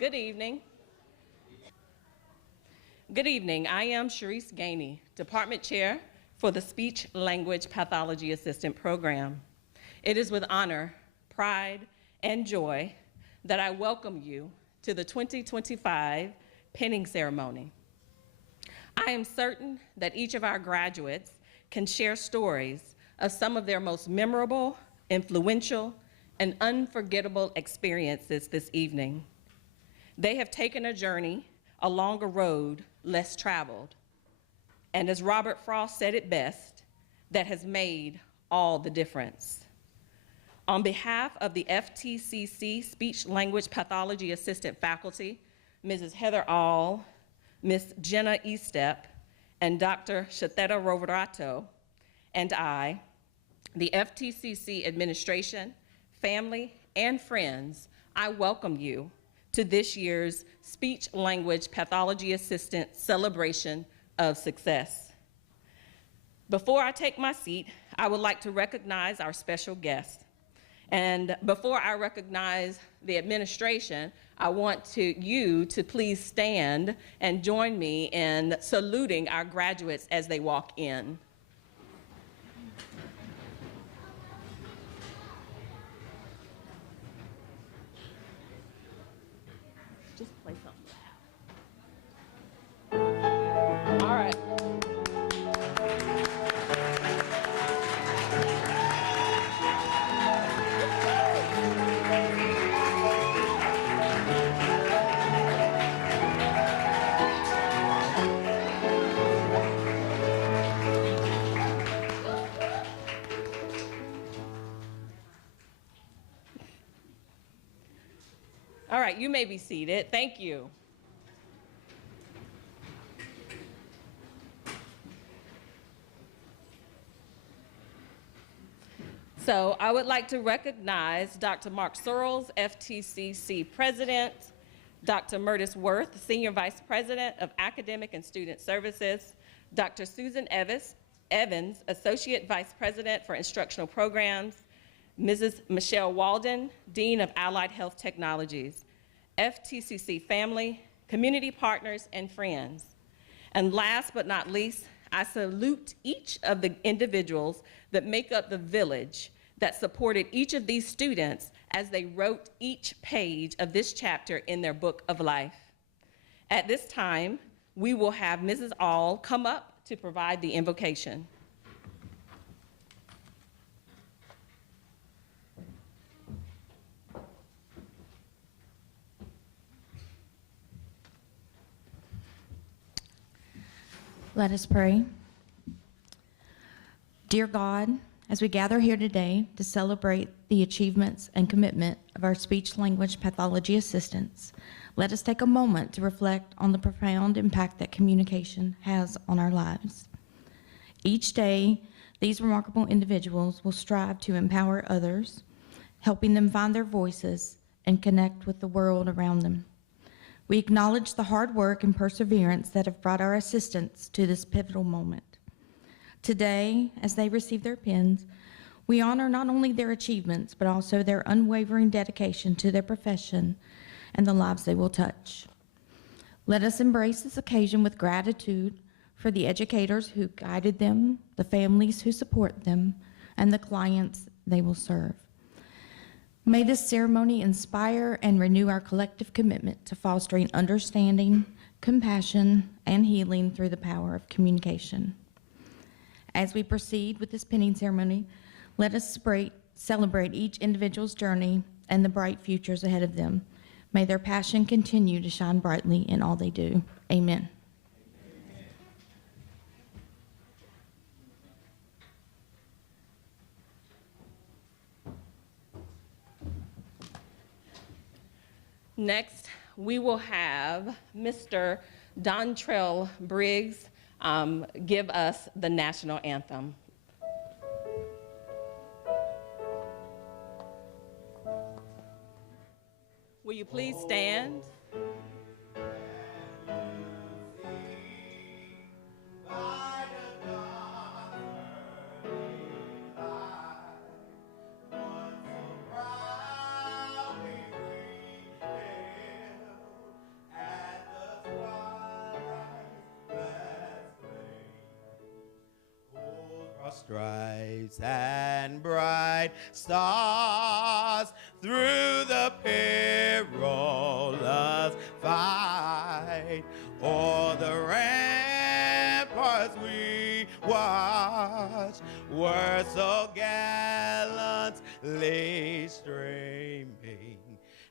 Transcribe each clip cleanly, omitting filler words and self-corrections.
Good evening. Good evening. I am Sharice Gainey, Department Chair for the Speech Language Pathology Assistant Program. It is with honor, pride, and joy that I welcome you to the 2025 pinning ceremony. I am certain that each of our graduates can share stories of some of their most memorable, influential, and unforgettable experiences this evening. They have taken a journey along a road less traveled, and as Robert Frost said it best, that has made all the difference. On behalf of the FTCC Speech Language Pathology Assistant faculty, Mrs. Heather Aul, Ms. Jenna Estep, and Dr. Shatheta Roverato, and I, the FTCC administration, family, and friends, I welcome you to this year's Speech Language Pathology Assistant Celebration of Success. Before I take my seat, I would like to recognize our special guests. And before I recognize the administration, I want you to please stand and join me in saluting our graduates as they walk in. Just play something loud. All right. All right, you may be seated. Thank you. So I would like to recognize Dr. Mark Searles, FTCC President, Dr. Murtis Worth, Senior Vice President of Academic and Student Services, Dr. Susan Evans, Associate Vice President for Instructional Programs, Mrs. Michelle Walden, Dean of Allied Health Technologies, FTCC family, community partners, and friends. And last but not least, I salute each of the individuals that make up the village that supported each of these students as they wrote each page of this chapter in their book of life. At this time, we will have Mrs. Aul come up to provide the invocation. Let us pray. Dear God, as we gather here today to celebrate the achievements and commitment of our speech language pathology assistants, let us take a moment to reflect on the profound impact that communication has on our lives. Each day, these remarkable individuals will strive to empower others, helping them find their voices and connect with the world around them. We acknowledge the hard work and perseverance that have brought our assistants to this pivotal moment. Today, as they receive their pins, we honor not only their achievements, but also their unwavering dedication to their profession and the lives they will touch. Let us embrace this occasion with gratitude for the educators who guided them, the families who support them, and the clients they will serve. May this ceremony inspire and renew our collective commitment to fostering understanding, compassion, and healing through the power of communication. As we proceed with this pinning ceremony, let us celebrate each individual's journey and the bright futures ahead of them. May their passion continue to shine brightly in all they do. Amen. Next, we will have Mr. Dontrell Briggs give us the national anthem. Will you please stand? stripes and bright stars through the perilous fight. O'er the ramparts we watched were so gallantly streaming,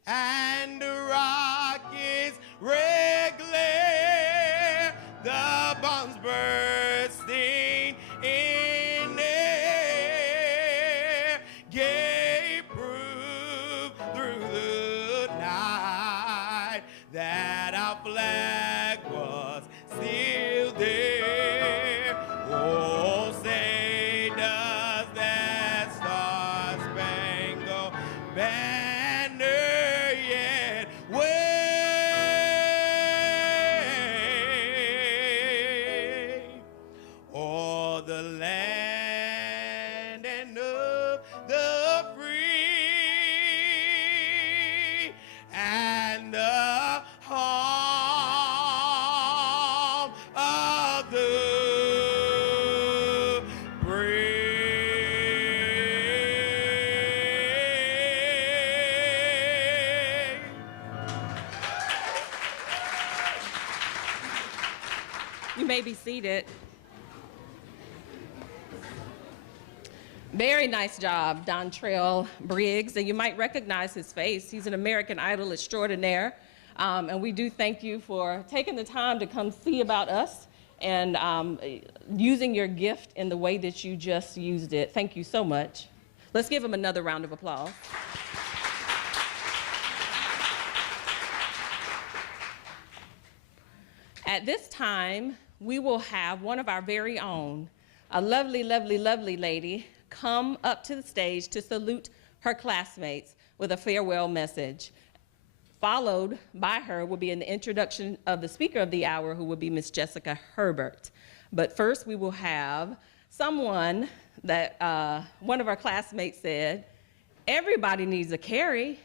and the rockets red glare, the bombs bursting in air, gave proof through the night that our flag was still there. Oh, say does that star-spangled banner yet wave o'er the land and of the free and the home of the brave. You may be seated. Very nice job, Dontrell Briggs, and you might recognize his face. He's an American Idol extraordinaire, and we do thank you for taking the time to come see about us and using your gift in the way that you just used it. Thank you so much. Let's give him another round of applause. At this time, we will have one of our very own, a lovely, lovely, lovely lady, come up to the stage to salute her classmates with a farewell message. Followed by her will be an introduction of the speaker of the hour, who will be Miss Jessica Herbert. But first, we will have someone that one of our classmates said, everybody needs a Carrie,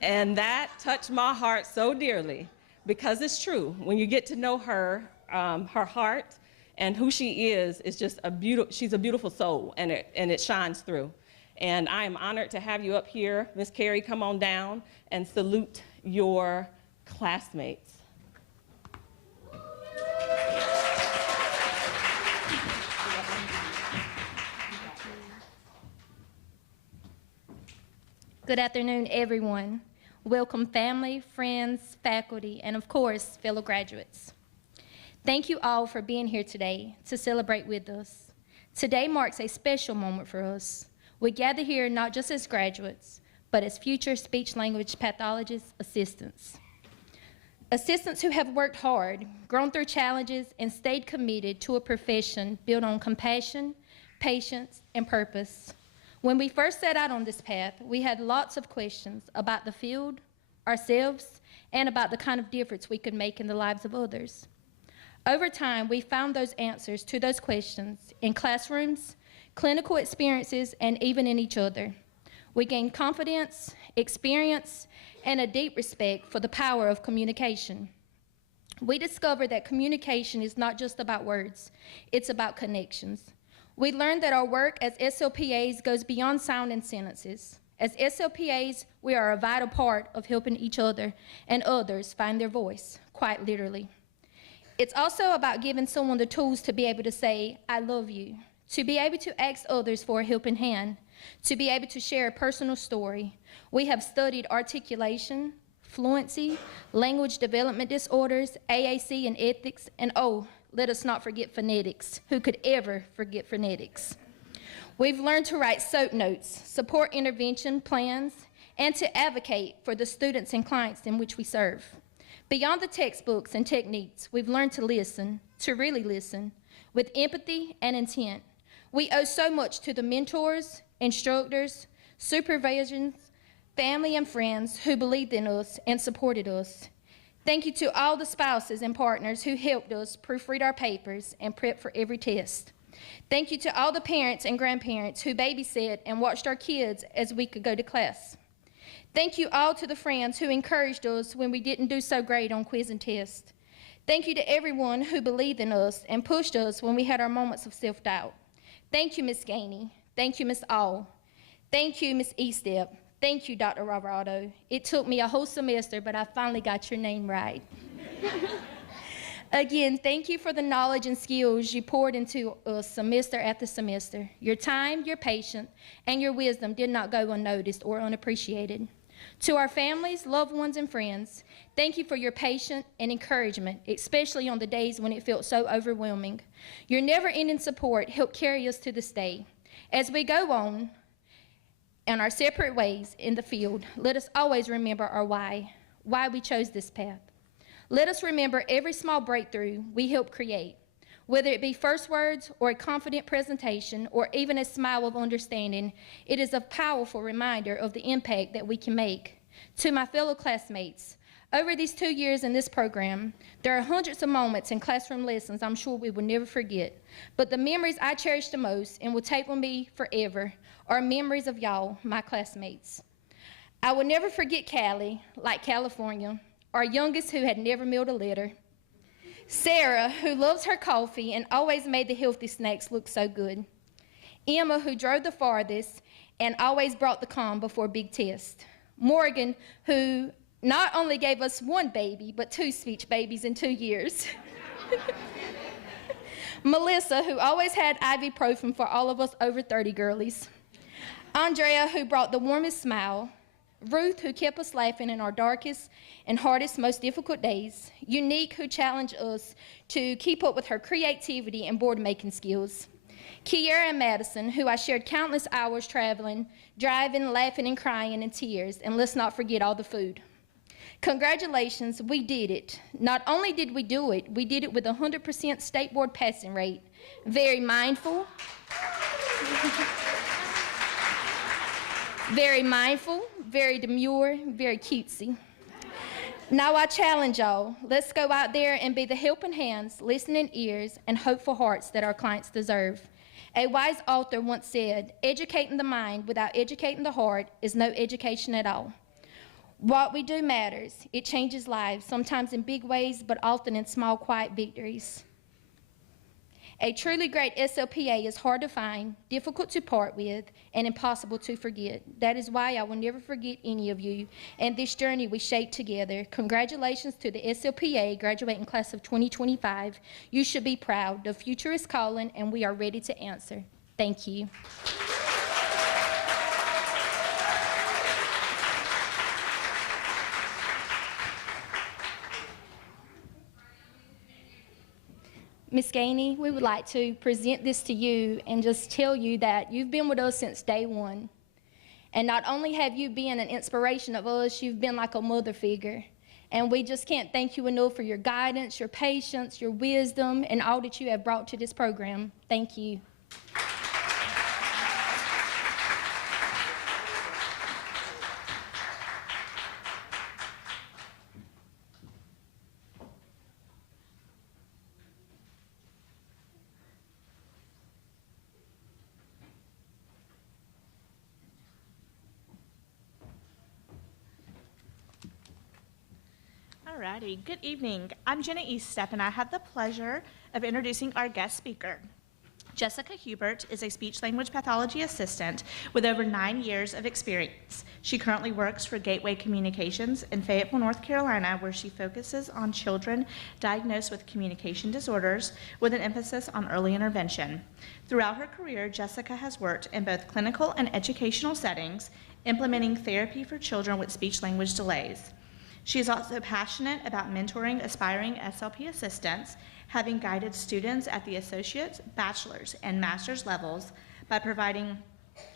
and that touched my heart so dearly, because it's true. When you get to know her, her heart and who she is just she's a beautiful soul, and it shines through. And I am honored to have you up here. Miss Carrie, come on down and salute your classmates. Good afternoon, everyone. Welcome, family, friends, faculty, and of course, fellow graduates. Thank you all for being here today to celebrate with us. Today marks a special moment for us. We gather here not just as graduates, but as future speech-language pathologist assistants. Assistants who have worked hard, grown through challenges, and stayed committed to a profession built on compassion, patience, and purpose. When we first set out on this path, we had lots of questions about the field, ourselves, and about the kind of difference we could make in the lives of others. Over time, we found those answers to those questions in classrooms, clinical experiences, and even in each other. We gained confidence, experience, and a deep respect for the power of communication. We discovered that communication is not just about words, it's about connections. We learned that our work as SLPAs goes beyond sound and sentences. As SLPAs, we are a vital part of helping each other and others find their voice, quite literally. It's also about giving someone the tools to be able to say, I love you, to be able to ask others for a helping hand, to be able to share a personal story. We have studied articulation, fluency, language development disorders, AAC and ethics, and oh, let us not forget phonetics. Who could ever forget phonetics? We've learned to write SOAP notes, support intervention plans, and to advocate for the students and clients in which we serve. Beyond the textbooks and techniques, we've learned to listen, to really listen, with empathy and intent. We owe so much to the mentors, instructors, supervisions, family and friends who believed in us and supported us. Thank you to all the spouses and partners who helped us proofread our papers and prep for every test. Thank you to all the parents and grandparents who babysat and watched our kids as we could go to class. Thank you all to the friends who encouraged us when we didn't do so great on quiz and test. Thank you to everyone who believed in us and pushed us when we had our moments of self-doubt. Thank you, Miss Gainey. Thank you, Miss All. Thank you, Miss Estep. Thank you, Dr. Roberto. It took me a whole semester, but I finally got your name right. Again, thank you for the knowledge and skills you poured into us semester after semester. Your time, your patience, and your wisdom did not go unnoticed or unappreciated. To our families, loved ones, and friends, thank you for your patience and encouragement, especially on the days when it felt so overwhelming. Your never-ending support helped carry us to this day. As we go on our separate ways in the field, let us always remember our why we chose this path. Let us remember every small breakthrough we helped create, whether it be first words or a confident presentation or even a smile of understanding. It is a powerful reminder of the impact that we can make. To my fellow classmates, over these 2 years in this program, there are hundreds of moments in classroom lessons I'm sure we will never forget, but the memories I cherish the most and will take with me forever are memories of y'all, my classmates. I will never forget Callie, like California, our youngest who had never mailed a letter. Sarah, who loves her coffee and always made the healthy snacks look so good. Emma, who drove the farthest and always brought the calm before big tests. Morgan, who not only gave us one baby, but 2 speech babies in 2 years. Melissa, who always had ibuprofen for all of us over 30 girlies. Andrea, who brought the warmest smile. Ruth, who kept us laughing in our darkest and hardest, most difficult days. Unique, who challenged us to keep up with her creativity and board-making skills. Kiera and Madison, who I shared countless hours traveling, driving, laughing, and crying in tears. And let's not forget all the food. Congratulations, we did it. Not only did we do it, we did it with a 100% state board passing rate. Very mindful. Very mindful, very demure, very cutesy. Now I challenge y'all, let's go out there and be the helping hands, listening ears, and hopeful hearts that our clients deserve. A wise author once said, educating the mind without educating the heart is no education at all. What we do matters. It changes lives, sometimes in big ways, but often in small, quiet victories. A truly great SLPA is hard to find, difficult to part with, and impossible to forget. That is why I will never forget any of you and this journey we shaped together. Congratulations to the SLPA graduating class of 2025. You should be proud. The future is calling, and we are ready to answer. Thank you. Ms. Gainey, we would like to present this to you and just tell you that you've been with us since day one. And not only have you been an inspiration of us, you've been like a mother figure. And we just can't thank you enough for your guidance, your patience, your wisdom, and all that you have brought to this program. Thank you. Alrighty, good evening. I'm Jenna Eaststep, and I have the pleasure of introducing our guest speaker. Jessica Hubert is a speech-language pathology assistant with over 9 years of experience. She currently works for Gateway Communications in Fayetteville, North Carolina, where she focuses on children diagnosed with communication disorders with an emphasis on early intervention. Throughout her career, Jessica has worked in both clinical and educational settings, implementing therapy for children with speech-language delays. She is also passionate about mentoring aspiring SLP assistants, having guided students at the associate's, bachelor's, and master's levels by providing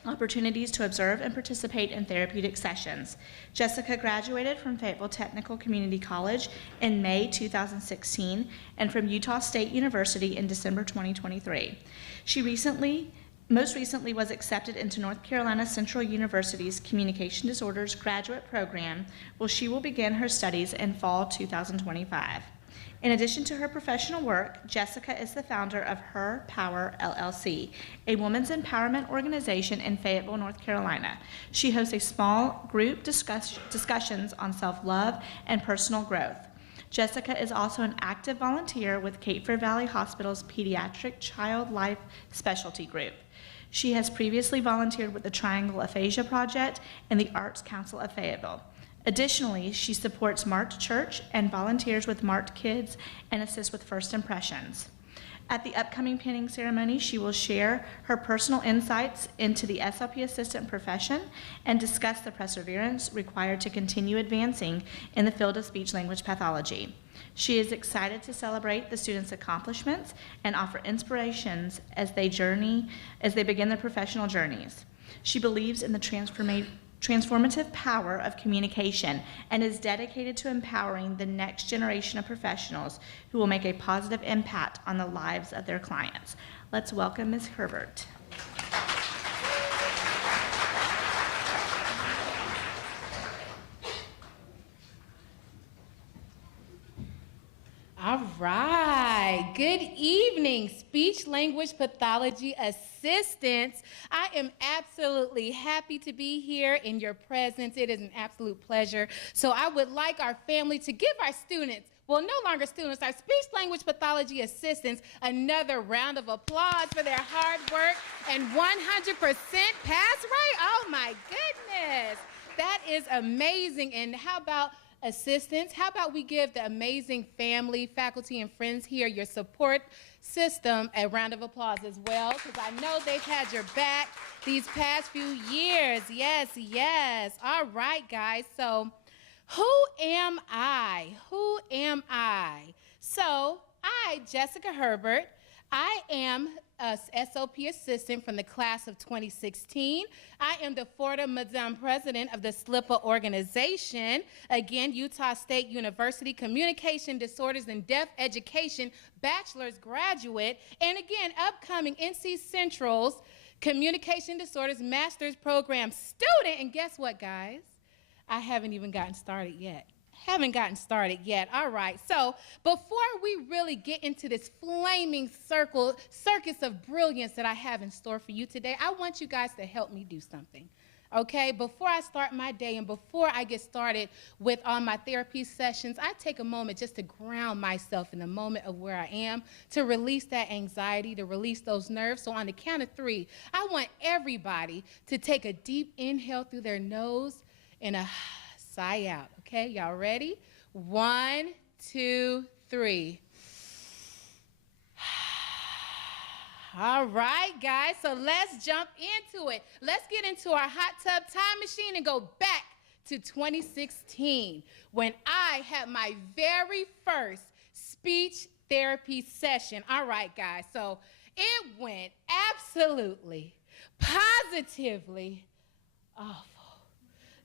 opportunities to observe and participate in therapeutic sessions. Jessica graduated from Fayetteville Technical Community College in May 2016 and from Utah State University in December 2023. She most recently was accepted into North Carolina Central University's Communication Disorders graduate program, where she will begin her studies in fall 2025. In addition to her professional work, Jessica is the founder of Her Power LLC, a women's empowerment organization in Fayetteville, North Carolina. She hosts a small group discussions on self-love and personal growth. Jessica is also an active volunteer with Cape Fear Valley Hospital's Pediatric Child Life Specialty Group. She has previously volunteered with the Triangle Aphasia Project and the Arts Council of Fayetteville. Additionally, she supports Marked Church and volunteers with Marked Kids and assists with First Impressions. At the upcoming pinning ceremony, she will share her personal insights into the SLP assistant profession and discuss the perseverance required to continue advancing in the field of speech-language pathology. She is excited to celebrate the students' accomplishments and offer inspirations as they begin their professional journeys. She believes in the transformative power of communication and is dedicated to empowering the next generation of professionals who will make a positive impact on the lives of their clients. Let's welcome Ms. Herbert. All right. Good evening, speech language pathology assistants. I am absolutely happy to be here in your presence. It is an absolute pleasure. So I would like our family to give our students, well, no longer students, our speech language pathology assistants, another round of applause for their hard work and 100% pass rate. Oh my goodness. That is amazing. And how about assistants? How about we give the amazing family, faculty, and friends here, your support system, a round of applause as well, because I know they've had your back these past few years. Yes, yes. All right, guys. So who am I? Who am I? So I, Jessica Herbert, I am a SLP assistant from the class of 2016. I am the Florida Madame President of the SLPA organization. Again, Utah State University Communication Disorders and Deaf Education Bachelor's graduate. And again, upcoming NC Central's Communication Disorders Master's Program student. And guess what, guys? I haven't even gotten started yet. All right, so before we really get into this flaming circus of brilliance that I have in store for you today, I want you guys to help me do something, okay? Before I start my day and before I get started with all my therapy sessions, I take a moment just to ground myself in the moment of where I am, to release that anxiety, to release those nerves. So on the count of 3, I want everybody to take a deep inhale through their nose and a sigh out, okay? Y'all ready? 1, 2, 3. All right, guys, so let's jump into it. Let's get into our hot tub time machine and go back to 2016 when I had my very first speech therapy session. All right, guys, so it went absolutely, positively awful.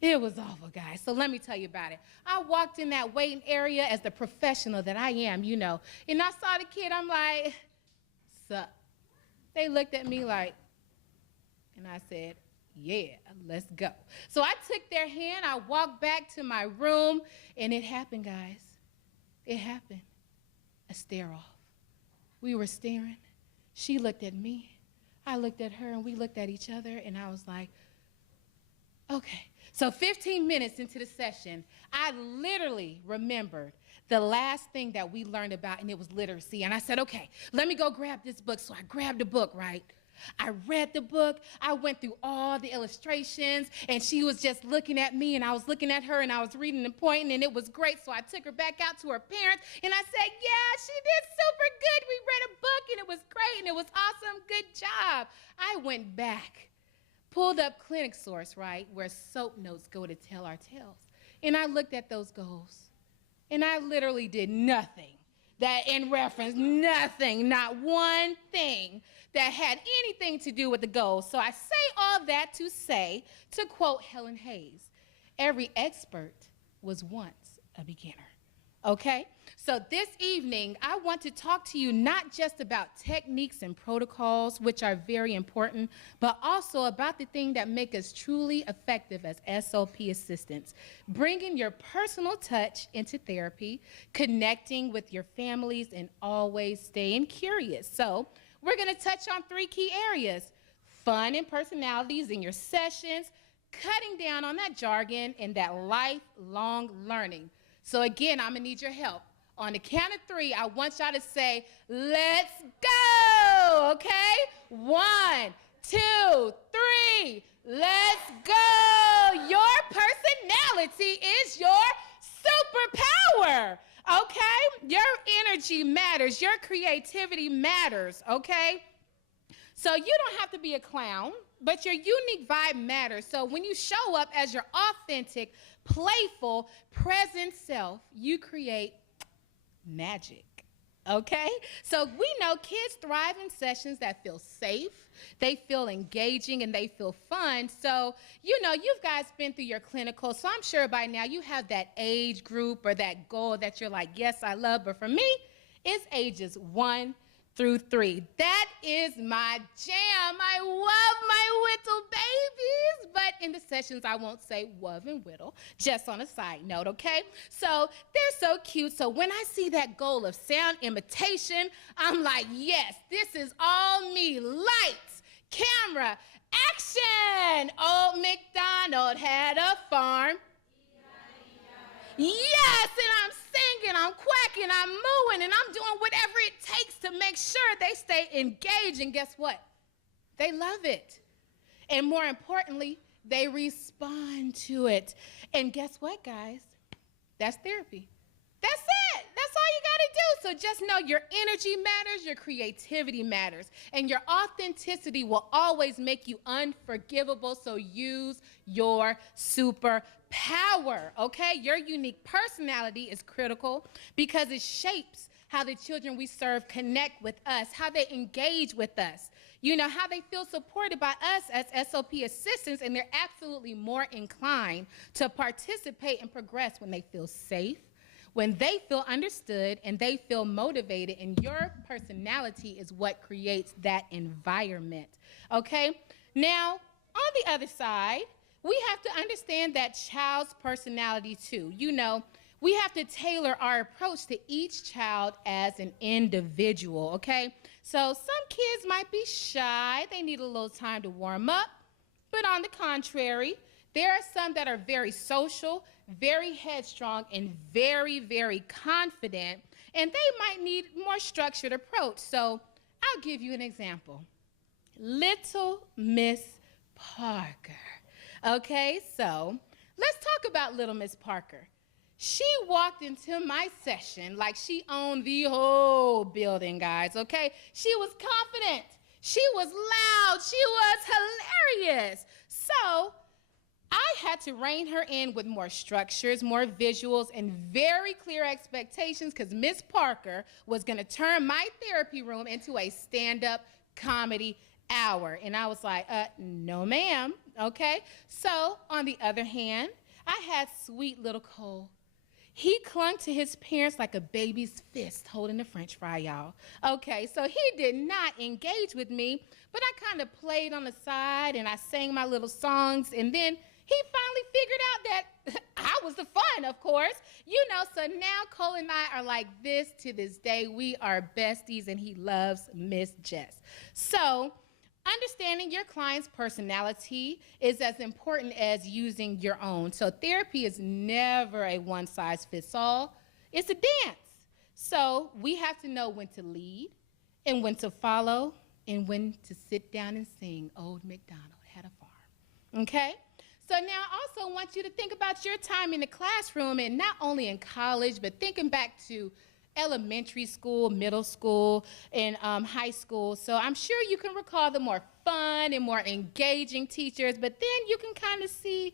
It was awful, guys. So let me tell you about it. I walked in that waiting area as the professional that I am, you know, and I saw the kid. I'm like, sup? They looked at me like, and I said, yeah, let's go. So I took their hand. I walked back to my room, and it happened, guys. It happened. A stare off. We were staring. She looked at me. I looked at her, and we looked at each other, and I was like, okay. So 15 minutes into the session, I literally remembered the last thing that we learned about, and it was literacy. And I said, okay, let me go grab this book. So I grabbed the book, right? I read the book. I went through all the illustrations, and she was just looking at me, and I was looking at her, and I was reading and pointing, and it was great. So I took her back out to her parents, and I said, yeah, she did super good. We read a book, and it was great, and it was awesome. Good job. I went back, pulled up Clinic Source, right, where SOAP notes go to tell our tales. And I looked at those goals, and I literally did nothing that in reference, nothing, not one thing that had anything to do with the goals. So I say all that to say, to quote Helen Hayes, every expert was once a beginner. Okay? So this evening, I want to talk to you not just about techniques and protocols, which are very important, but also about the thing that make us truly effective as SLP assistants, bringing your personal touch into therapy, connecting with your families, and always staying curious. So we're going to touch on 3 key areas: fun and personalities in your sessions, cutting down on that jargon, and that lifelong learning. So again, I'm gonna need your help. On the count of 3, I want y'all to say, let's go, okay? 1, 2, 3. Let's go. Your personality is your superpower, okay? Your energy matters. Your creativity matters, okay? So you don't have to be a clown, but your unique vibe matters. So when you show up as your authentic, playful, present self, you create magic. Okay? So we know kids thrive in sessions that feel safe, they feel engaging, and they feel fun. So, you know, you guys been through your clinical, so I'm sure by now you have that age group or that goal that you're like, yes, I love. But for me, it's ages 1 through 3. That is my jam. I love my whittle babies. But in the sessions, I won't say wov and whittle, just on a side note, okay? So they're so cute. So when I see that goal of sound imitation, I'm like, yes, this is all me. Lights, camera, action. Old MacDonald had a farm. Yes, and I'm singing, I'm quacking, I'm mooing, and I'm doing whatever it takes to make sure they stay engaged. And guess what? They love it. And more importantly, they respond to it. And guess what, guys? That's therapy. That's it. That's all you got to do. So just know your energy matters, your creativity matters, and your authenticity will always make you unforgivable. So use your superpower, okay? Your unique personality is critical because it shapes how the children we serve connect with us, how they engage with us, you know, how they feel supported by us as SOP assistants, and they're absolutely more inclined to participate and progress when they feel safe, when they feel understood, and they feel motivated. And your personality is what creates that environment, okay? Now, on the other side, we have to understand that child's personality too. You know, we have to tailor our approach to each child as an individual, okay? So some kids might be shy. They need a little time to warm up. But on the contrary, there are some that are very social, very headstrong, and very, very confident, and they might need more structured approach. So I'll give you an example. Little Miss Parker. Okay, so let's talk about Little Miss Parker. She walked into my session like she owned the whole building, guys, okay? She was confident. She was loud. She was hilarious. So I had to rein her in with more structures, more visuals, and very clear expectations because Miss Parker was going to turn my therapy room into a stand-up comedy hour. And I was like, no, ma'am, okay? So on the other hand, I had sweet little Cole. He clung to his parents like a baby's fist holding a French fry, y'all. Okay, so he did not engage with me, but I kind of played on the side and I sang my little songs, and then he finally figured out that I was the fun, of course. You know, so now Cole and I are like this to this day. We are besties, and he loves Miss Jess. So understanding your client's personality is as important as using your own. So therapy is never a one-size-fits-all. It's a dance. So we have to know when to lead and when to follow and when to sit down and sing Old MacDonald Had a Farm, okay? So now I also want you to think about your time in the classroom, and not only in college, but thinking back to elementary school, middle school, and high school. So I'm sure you can recall the more fun and more engaging teachers, but then you can kind of see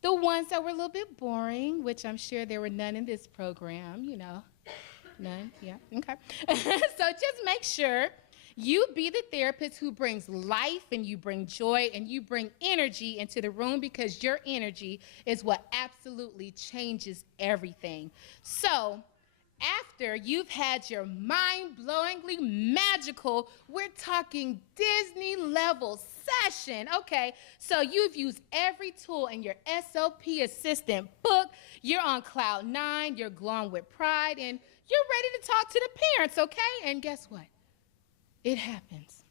the ones that were a little bit boring, which I'm sure there were none in this program, you know. None, yeah, okay. So just make sure you be the therapist who brings life and you bring joy and you bring energy into the room, because your energy is what absolutely changes everything. So after you've had your mind-blowingly magical, we're talking Disney level session, okay? So you've used every tool in your SOP assistant book, you're on cloud 9, you're glowing with pride, and you're ready to talk to the parents, okay? And guess what? It happens.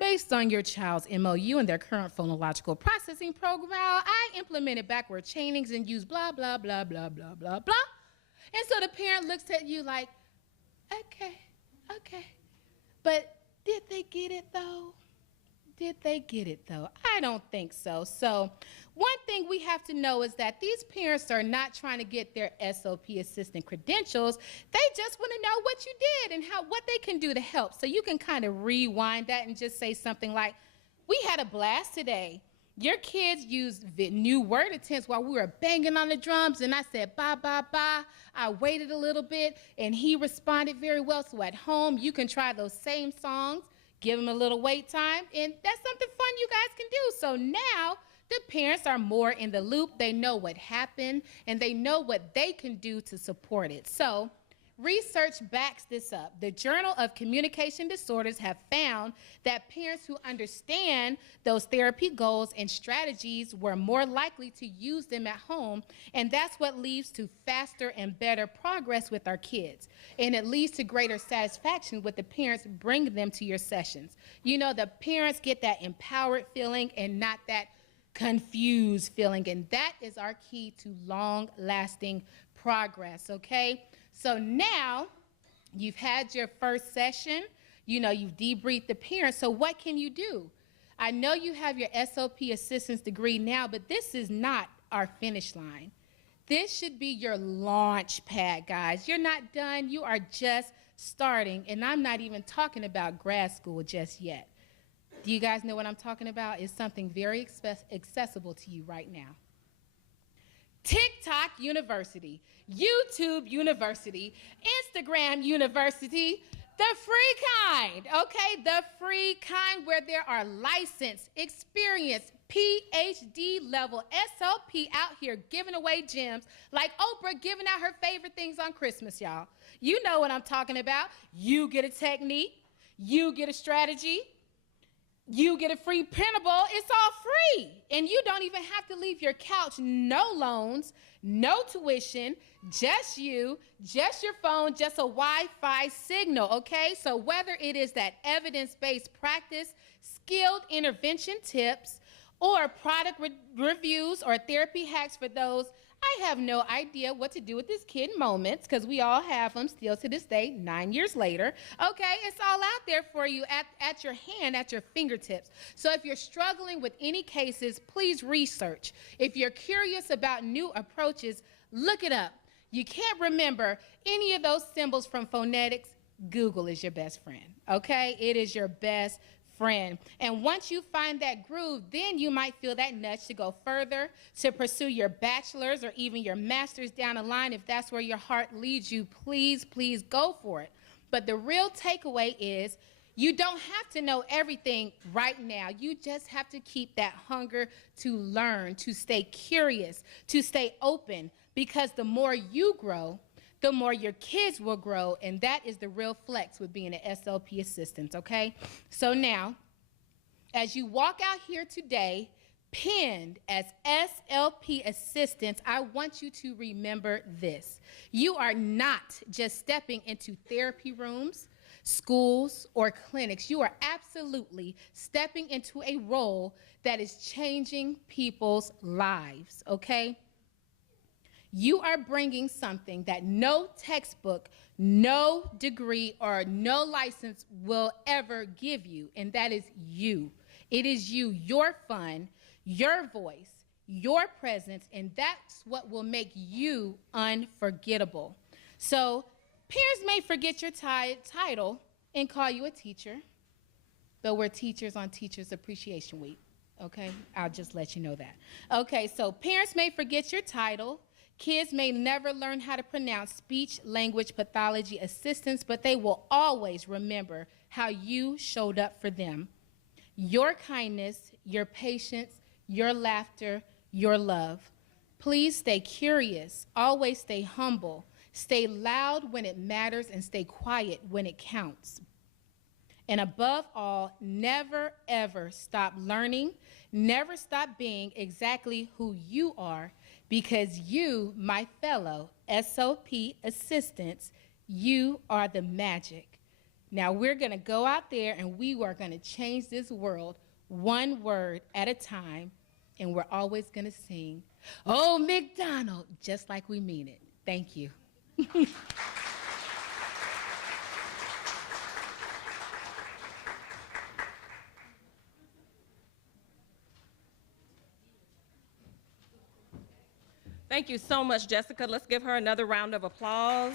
Based on your child's MOU and their current phonological processing program, I implemented backward chainings and used blah, blah, blah, blah, blah, blah, blah. And so the parent looks at you like, okay. But did they get it though? Did they get it though? I don't think so. So one thing we have to know is that these parents are not trying to get their SOP assistant credentials. They just want to know what you did and what they can do to help. So you can kind of rewind that and just say something like, we had a blast today. Your kids used new word attempts while we were banging on the drums, and I said, bye, bye, bye. I waited a little bit, and he responded very well. So at home, you can try those same songs. Give them a little wait time, and that's something fun you guys can do. So now the parents are more in the loop. They know what happened, and they know what they can do to support it. So research backs this up. The Journal of Communication Disorders have found that parents who understand those therapy goals and strategies were more likely to use them at home, and that's what leads to faster and better progress with our kids. And it leads to greater satisfaction with the parents bringing them to your sessions. You know, the parents get that empowered feeling and not that confused feeling, and that is our key to long-lasting progress, okay? So now you've had your first session, you know, you've debriefed the parents, so what can you do? I know you have your SOP assistance degree now, but this is not our finish line. This should be your launch pad, guys. You're not done, you are just starting, and I'm not even talking about grad school just yet. Do you guys know what I'm talking about? It's something very accessible to you right now. TikTok University, YouTube University, Instagram University, the free kind, okay? The free kind where there are licensed, experienced, PhD level SLP out here giving away gems like Oprah giving out her favorite things on Christmas, y'all. You know what I'm talking about. You get a technique, you get a strategy, you get a free printable, it's all free. And you don't even have to leave your couch, no loans, no tuition, just you, just your phone, just a Wi-Fi signal, okay? So whether it is that evidence-based practice, skilled intervention tips, or product reviews or therapy hacks for those, I have no idea what to do with this kid moments, because we all have them still to this day, 9 years later. Okay, it's all out there for you at your hand, at your fingertips. So if you're struggling with any cases, please research. If you're curious about new approaches, look it up. You can't remember any of those symbols from phonetics, Google is your best friend, okay? It is your best friend. And once you find that groove, then you might feel that nudge to go further, to pursue your bachelor's or even your master's down the line. If that's where your heart leads you, please, please go for it. But the real takeaway is you don't have to know everything right now. You just have to keep that hunger to learn, to stay curious, to stay open, because the more you grow, the more your kids will grow, and that is the real flex with being an SLP assistant, okay? So now, as you walk out here today, pinned as SLP assistants, I want you to remember this. You are not just stepping into therapy rooms, schools, or clinics. You are absolutely stepping into a role that is changing people's lives, okay? You are bringing something that no textbook, no degree, or no license will ever give you, and that is you. It is you, your fun, your voice, your presence, and that's what will make you unforgettable. So parents may forget your title and call you a teacher, but we're teachers on Teachers Appreciation Week, okay? I'll just let you know that. Okay, so parents may forget your title. Kids may never learn how to pronounce speech language pathology assistants, but they will always remember how you showed up for them. Your kindness, your patience, your laughter, your love. Please stay curious, always stay humble, stay loud when it matters, and stay quiet when it counts. And above all, never ever stop learning, never stop being exactly who you are, because you, my fellow SOP assistants, you are the magic. Now we're gonna go out there and we are gonna change this world one word at a time, and we're always gonna sing, "Oh, McDonald," just like we mean it. Thank you. Thank you so much, Jessica. Let's give her another round of applause.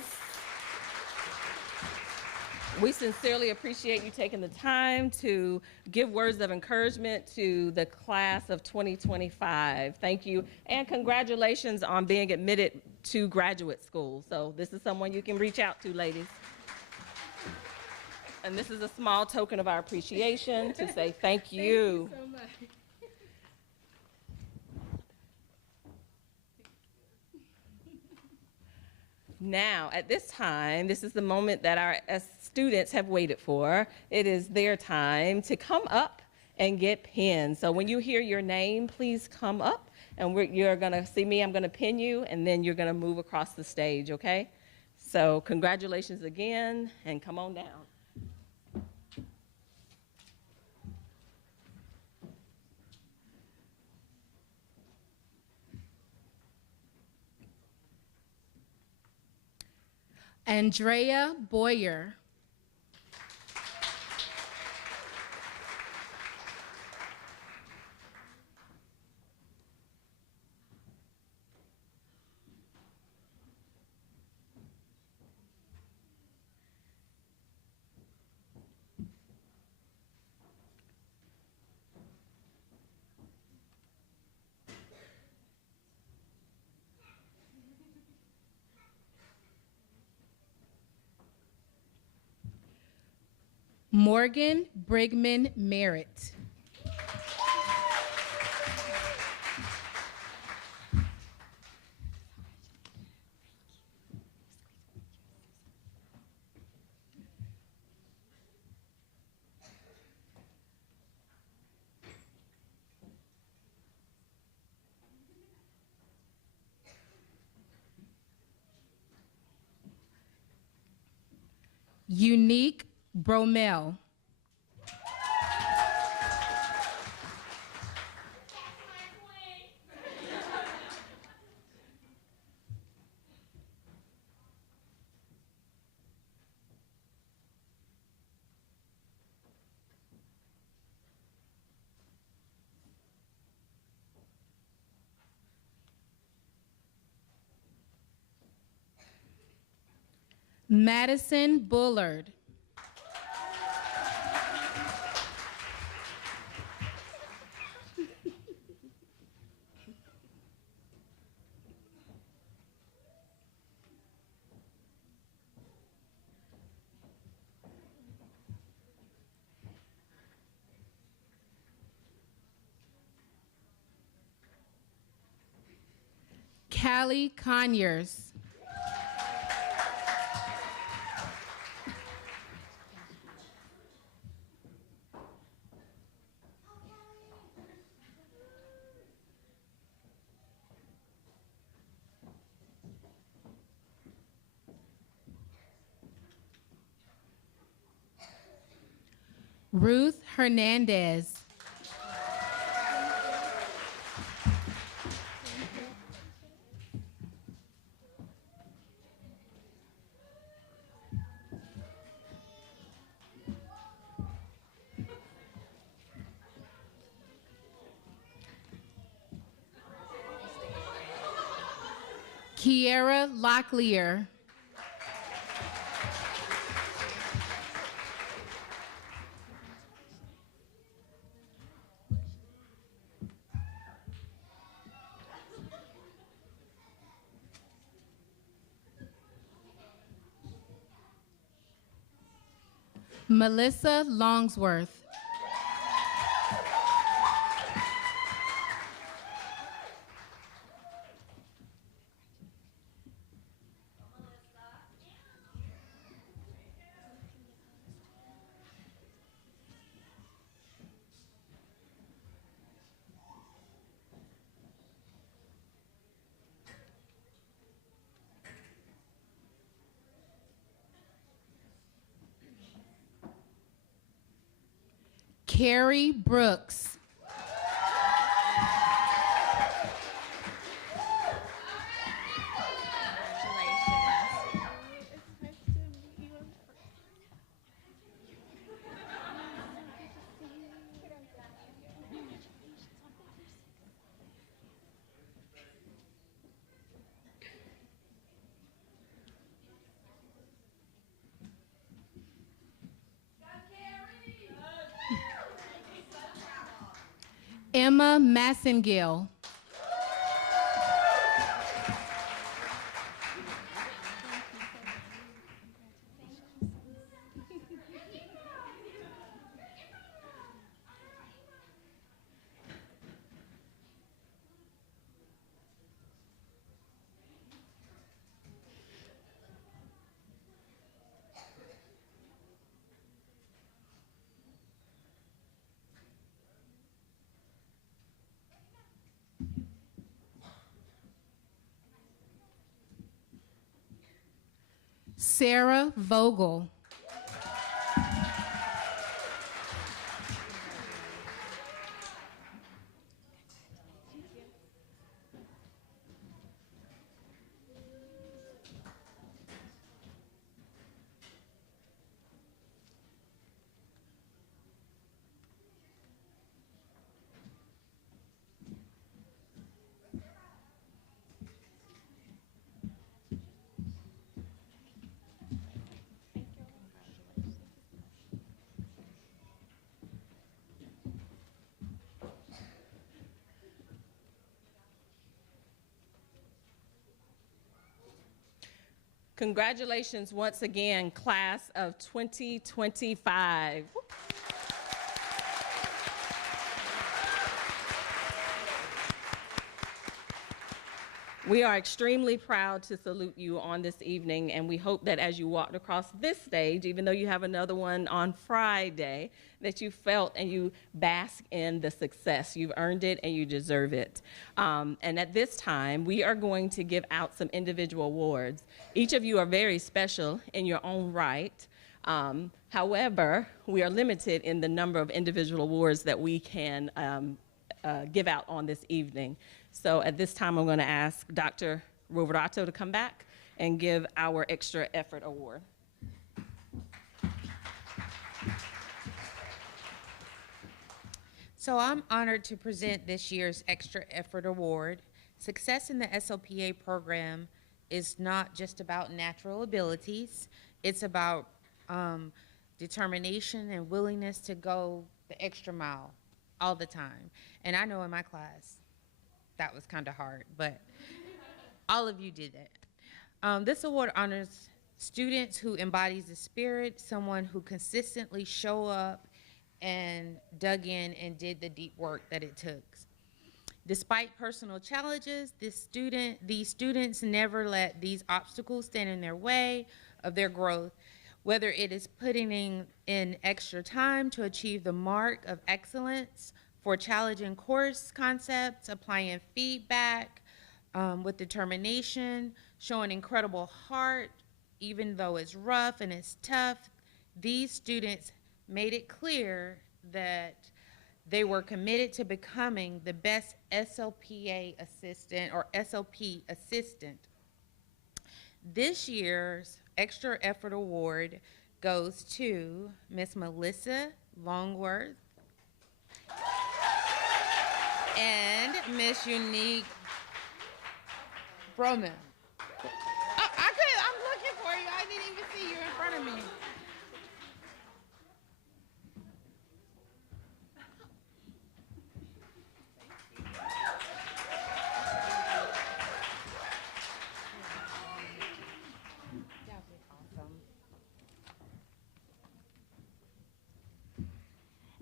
We sincerely appreciate you taking the time to give words of encouragement to the class of 2025. Thank you, and congratulations on being admitted to graduate school. So this is someone you can reach out to, ladies. And this is a small token of our appreciation to say thank you. Thank you so much. Now, at this time, this is the moment that our students have waited for. It is their time to come up and get pinned. So when you hear your name, please come up, and you're gonna see me, I'm gonna pin you, and then you're gonna move across the stage, okay? So congratulations again, and come on down. Andrea Boyer. Morgan Brigman Merritt. Unique Bromell. Madison Bullard. Callie Conyers. Ruth Hernandez. Kiera Locklear. Melissa Longsworth. Carrie Brooks. Emma Massengill. Sarah Vogel. Congratulations once again, class of 2025. We are extremely proud to salute you on this evening, and we hope that as you walked across this stage, even though you have another one on Friday, that you felt and you bask in the success. You've earned it and you deserve it. And at this time, we are going to give out some individual awards. Each of you are very special in your own right. However, we are limited in the number of individual awards that we can give out on this evening. So at this time, I'm going to ask Dr. Roverato to come back and give our Extra Effort Award. So I'm honored to present this year's Extra Effort Award. Success in the SLPA program is not just about natural abilities. It's about determination and willingness to go the extra mile all the time. And I know in my class, that was kind of hard, but all of you did that. This award honors students who embodies the spirit, someone who consistently show up and dug in and did the deep work that it took. Despite personal challenges, these students never let these obstacles stand in their way of their growth, whether it is putting in extra time to achieve the mark of excellence, for challenging course concepts, applying feedback with determination, showing incredible heart, even though it's rough and it's tough. These students made it clear that they were committed to becoming the best SLPA assistant or SLP assistant. This year's Extra Effort Award goes to Miss Melissa Longworth and Miss Unique Broman. I'm looking for you. I didn't even see you in front of me.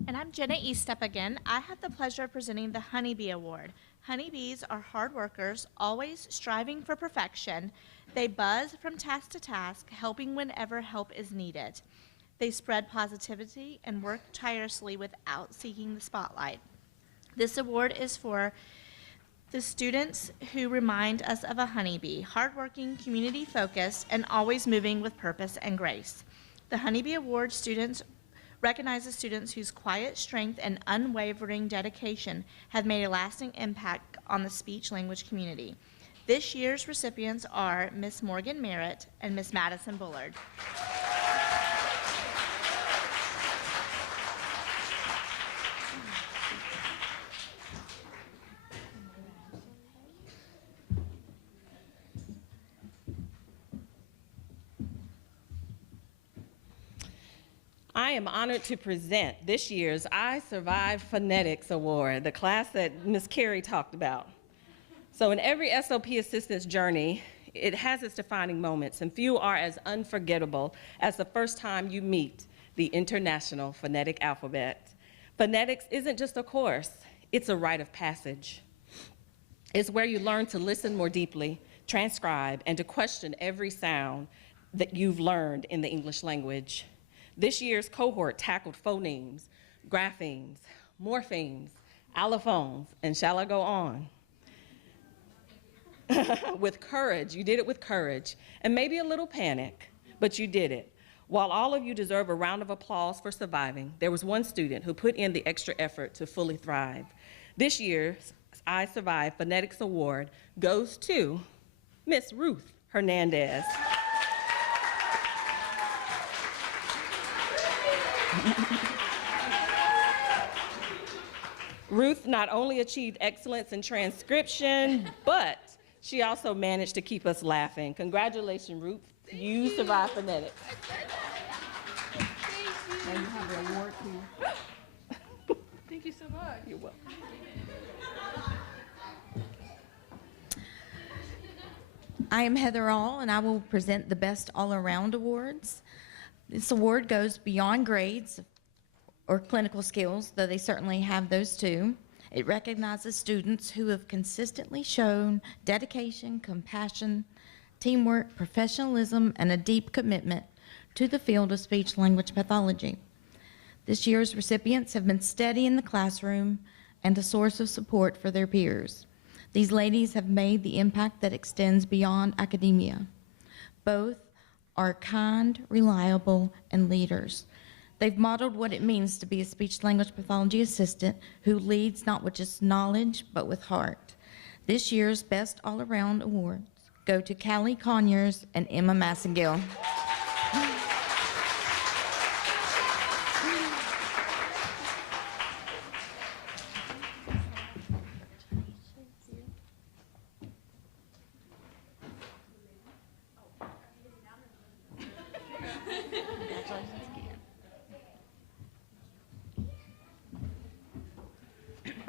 And I'm Jenna Eastep again. I have the pleasure of presenting the Honeybee Award. Honeybees are hard workers, always striving for perfection. They buzz from task to task, helping whenever help is needed. They spread positivity and work tirelessly without seeking the spotlight. This award is for the students who remind us of a honeybee, hardworking, community-focused, and always moving with purpose and grace. The Honeybee Award recognizes students whose quiet strength and unwavering dedication have made a lasting impact on the speech-language community. This year's recipients are Miss Morgan Merritt and Miss Madison Bullard. I am honored to present this year's I Survived Phonetics Award, the class that Ms. Carey talked about. So in every SOP assistant's journey, it has its defining moments, and few are as unforgettable as the first time you meet the International Phonetic Alphabet. Phonetics isn't just a course, it's a rite of passage. It's where you learn to listen more deeply, transcribe, and to question every sound that you've learned in the English language. This year's cohort tackled phonemes, graphemes, morphemes, allophones, and shall I go on? With courage, you did it with courage, and maybe a little panic, but you did it. While all of you deserve a round of applause for surviving, there was one student who put in the extra effort to fully thrive. This year's I Survived Phonetics Award goes to Miss Ruth Hernandez. Ruth not only achieved excellence in transcription, but she also managed to keep us laughing. Congratulations, Ruth. You survived phonetics. And you have the award too. Thank you so much. You're welcome. I am Heather All, and I will present the Best All-Around Awards. This award goes beyond grades or clinical skills, though they certainly have those too. It recognizes students who have consistently shown dedication, compassion, teamwork, professionalism, and a deep commitment to the field of speech-language pathology. This year's recipients have been steady in the classroom and a source of support for their peers. These ladies have made the impact that extends beyond academia. Both are kind, reliable, and leaders. They've modeled what it means to be a speech-language pathology assistant who leads not with just knowledge, but with heart. This year's Best All-Around Awards go to Callie Conyers and Emma Massengill.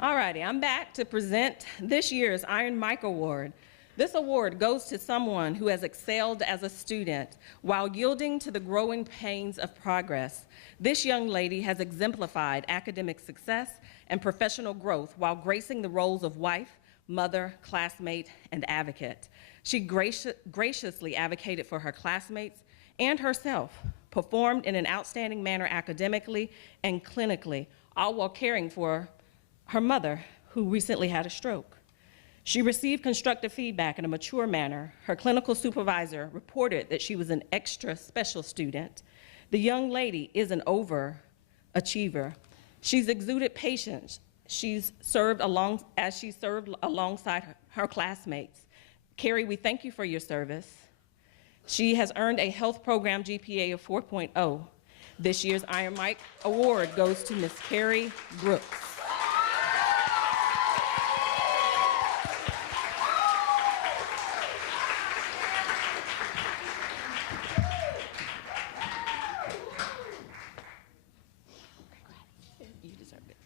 Alrighty, I'm back to present this year's Iron Mike Award. This award goes to someone who has excelled as a student while yielding to the growing pains of progress. This young lady has exemplified academic success and professional growth while gracing the roles of wife, mother, classmate, and advocate. She graciously advocated for her classmates and herself, performed in an outstanding manner academically and clinically, all while caring for her mother, who recently had a stroke. She received constructive feedback in a mature manner. Her clinical supervisor reported that she was an extra special student. The young lady is an overachiever. She's exuded patience. She's served alongside her classmates. Carrie, we thank you for your service. She has earned a health program GPA of 4.0. This year's Iron Mike Award goes to Miss Carrie Brooks. You deserve it.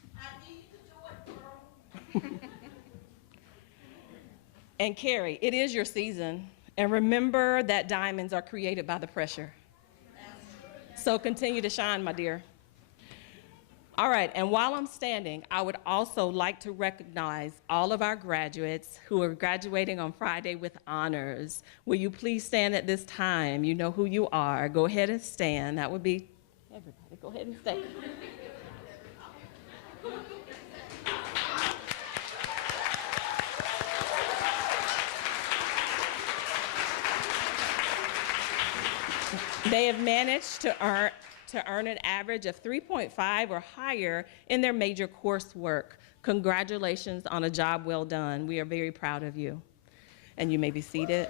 And Carrie, it is your season. And remember that diamonds are created by the pressure. So continue to shine, my dear. All right, and while I'm standing, I would also like to recognize all of our graduates who are graduating on Friday with honors. Will you please stand at this time? You know who you are. Go ahead and stand. That would be everybody. Go ahead and stand. They have managed to earn an average of 3.5 or higher in their major coursework. Congratulations on a job well done. We are very proud of you. And you may be seated.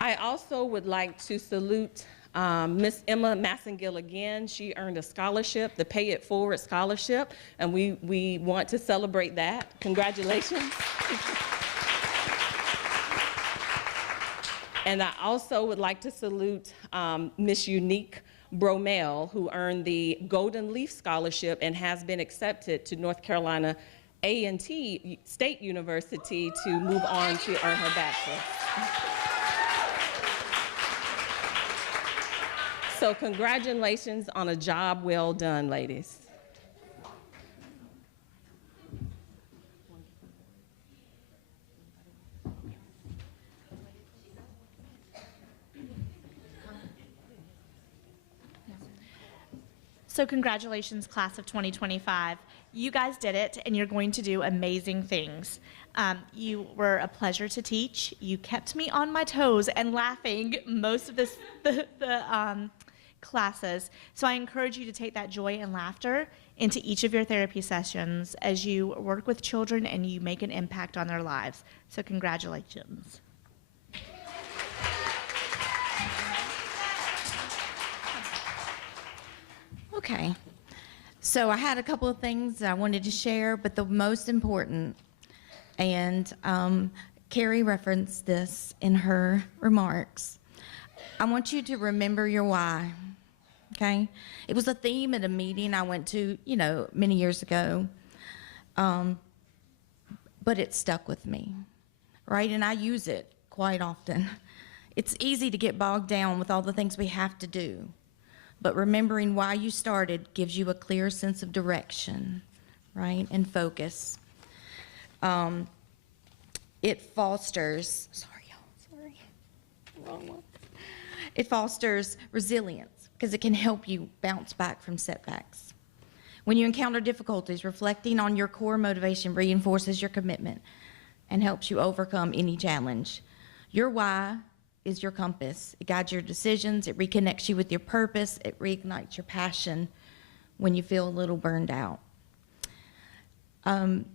I also would like to salute Miss Emma Massengill again. She earned a scholarship, the Pay It Forward Scholarship, and we want to celebrate that. Congratulations. And I also would like to salute Miss Unique Bromell, who earned the Golden Leaf Scholarship and has been accepted to North Carolina A&T State University to move on to earn her bachelor's. So congratulations on a job well done, ladies. So congratulations, class of 2025. You guys did it, and you're going to do amazing things. You were a pleasure to teach. You kept me on my toes and laughing most of the classes. So I encourage you to take that joy and laughter into each of your therapy sessions as you work with children and you make an impact on their lives. So congratulations. Okay, so I had a couple of things I wanted to share, but the most important, and Carrie referenced this in her remarks, I want you to remember your why, okay? It was a theme at a meeting I went to, many years ago, but it stuck with me, right? And I use it quite often. It's easy to get bogged down with all the things we have to do. But remembering why you started gives you a clear sense of direction, right, and focus. It fosters, wrong one. It fosters resilience because it can help you bounce back from setbacks. When you encounter difficulties, reflecting on your core motivation reinforces your commitment and helps you overcome any challenge. Your why is your compass. It guides your decisions, it reconnects you with your purpose, it reignites your passion when you feel a little burned out.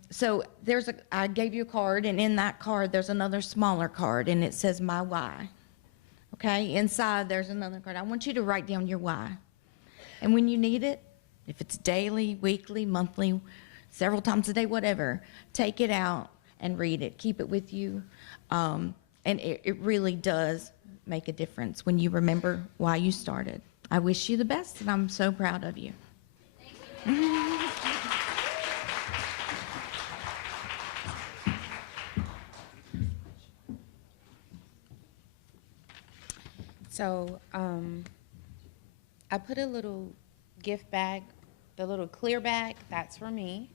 So I gave you a card, and in that card there's another smaller card, and it says my why. Okay, inside there's another card. I want you to write down your why. And when you need it, if it's daily, weekly, monthly, several times a day, whatever, take it out and read it. Keep it with you. And it really does make a difference when you remember why you started. I wish you the best, and I'm so proud of you. Thank you. So I put a little gift bag, the little clear bag, that's for me,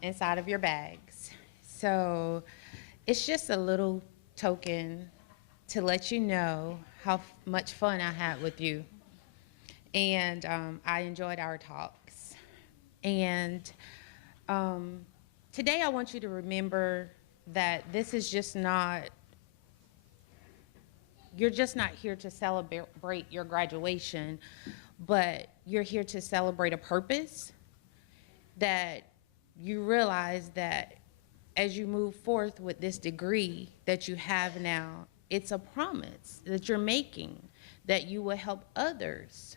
inside of your bags. So it's just a little token to let you know how much fun I had with you. And I enjoyed our talks. And today I want you to remember that this is just not, you're just not here to celebrate your graduation, but you're here to celebrate a purpose, that you realize that as you move forth with this degree that you have now, it's a promise that you're making that you will help others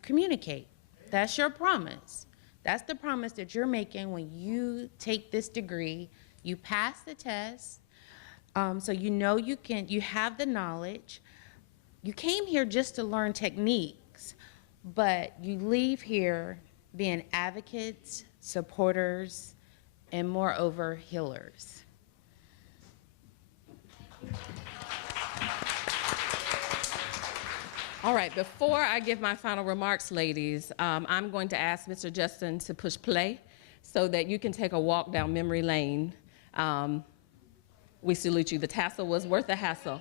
communicate. That's your promise. That's the promise that you're making when you take this degree, you pass the test, so you know you have the knowledge. You came here just to learn techniques, but you leave here being advocates, supporters, and moreover, healers. All right, before I give my final remarks, ladies, I'm going to ask Mr. Justin to push play so that you can take a walk down memory lane. We salute you. The tassel was worth the hassle.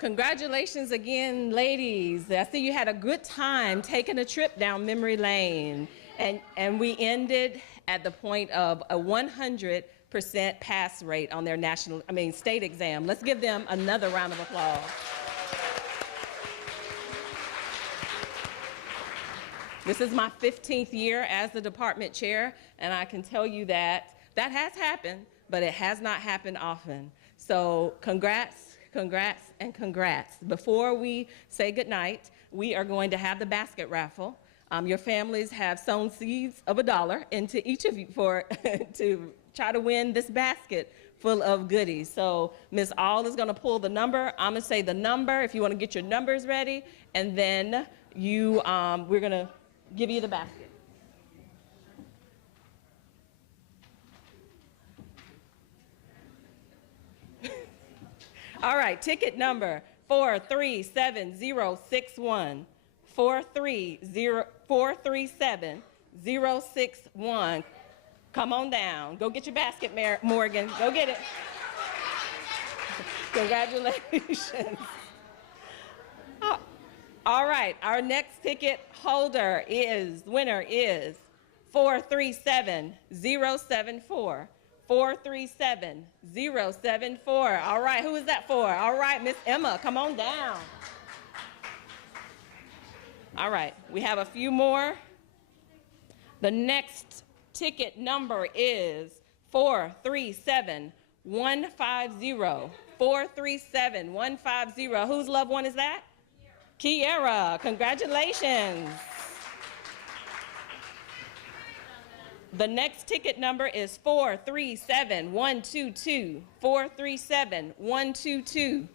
congratulations again, ladies. I see you had a good time taking a trip down memory lane. And we ended at the point of a 100% pass rate on their state exam. Let's give them another round of applause. This is my 15th year as the department chair, and I can tell you that that has happened, but it has not happened often. So congrats, congrats, and congrats. Before we say goodnight, we are going to have the basket raffle. Your families have sown seeds of $1 into each of you to try to win this basket full of goodies. So Ms. All is gonna pull the number. I'm gonna say the number if you wanna get your numbers ready, and then we're gonna give you the basket. All right, ticket number 437061. 437-061. Come on down. Go get your basket, Morgan. Go get it. Congratulations. All right, our next ticket winner is 437-074. 437-074. All right, who is that for? All right, Miss Emma, come on down. All right, we have a few more. The next ticket number is 437-150. 437-150. Whose loved one is that? Kiera. Congratulations. The next ticket number is 437-122. 437-122.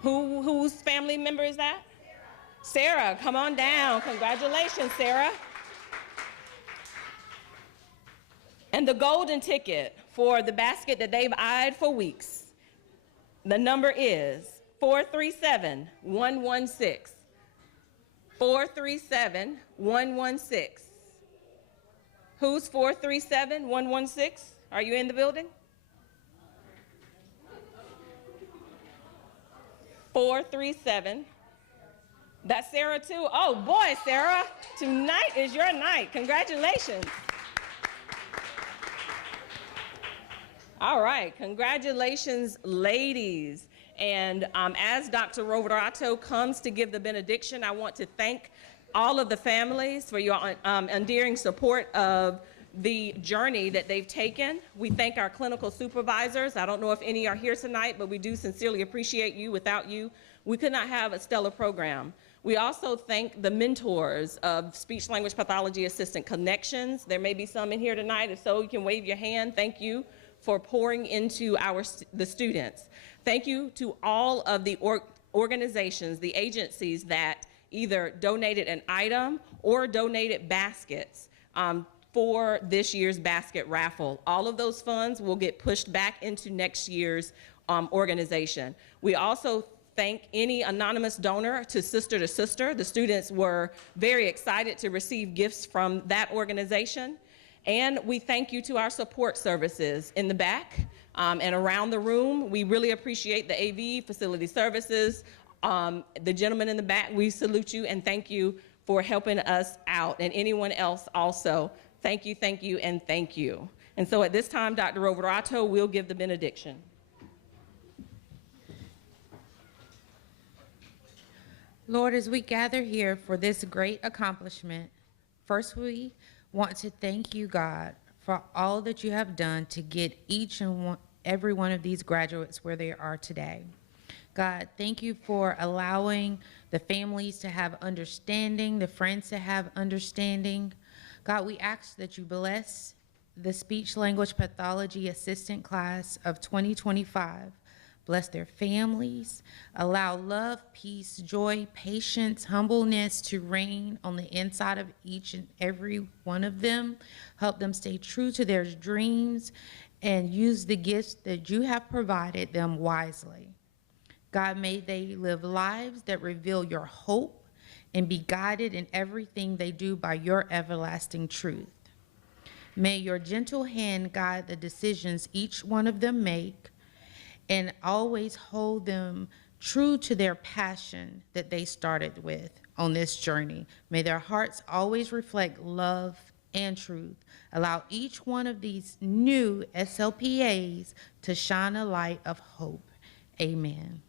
Whose family member is that? Sarah, come on down. Congratulations, Sarah. And the golden ticket for the basket that they've eyed for weeks, the number is 437-116. 437-116. Who's 437-116? Are you in the building? 437. That's Sarah too. Oh boy, Sarah, tonight is your night. Congratulations. All right, congratulations, ladies. And as Dr. Roverato comes to give the benediction, I want to thank all of the families for your endearing support of the journey that they've taken. We thank our clinical supervisors. I don't know if any are here tonight, but we do sincerely appreciate you. Without you, we could not have a stellar program. We also thank the mentors of Speech Language Pathology Assistant Connections. There may be some in here tonight. If so, you can wave your hand. Thank you for pouring into the students. Thank you to all of the organizations, the agencies that either donated an item or donated baskets for this year's basket raffle. All of those funds will get pushed back into next year's organization. We also thank any anonymous donor to Sister. The students were very excited to receive gifts from that organization. And we thank you to our support services in the back and around the room. We really appreciate the AV, facility services, the gentleman in the back. We salute you and thank you for helping us out, and anyone else also. Thank you, and thank you. And so at this time, Dr. Roverato will give the benediction. Lord, as we gather here for this great accomplishment, first we want to thank you, God, for all that you have done to get each and every one of these graduates where they are today. God, thank you for allowing the families to have understanding, the friends to have understanding. God, we ask that you bless the Speech Language Pathology Assistant class of 2025. Bless their families. Allow love, peace, joy, patience, humbleness to reign on the inside of each and every one of them. Help them stay true to their dreams and use the gifts that you have provided them wisely. God, may they live lives that reveal your hope and be guided in everything they do by your everlasting truth. May your gentle hand guide the decisions each one of them make, and always hold them true to their passion that they started with on this journey. May their hearts always reflect love and truth. Allow each one of these new SLPAs to shine a light of hope. Amen.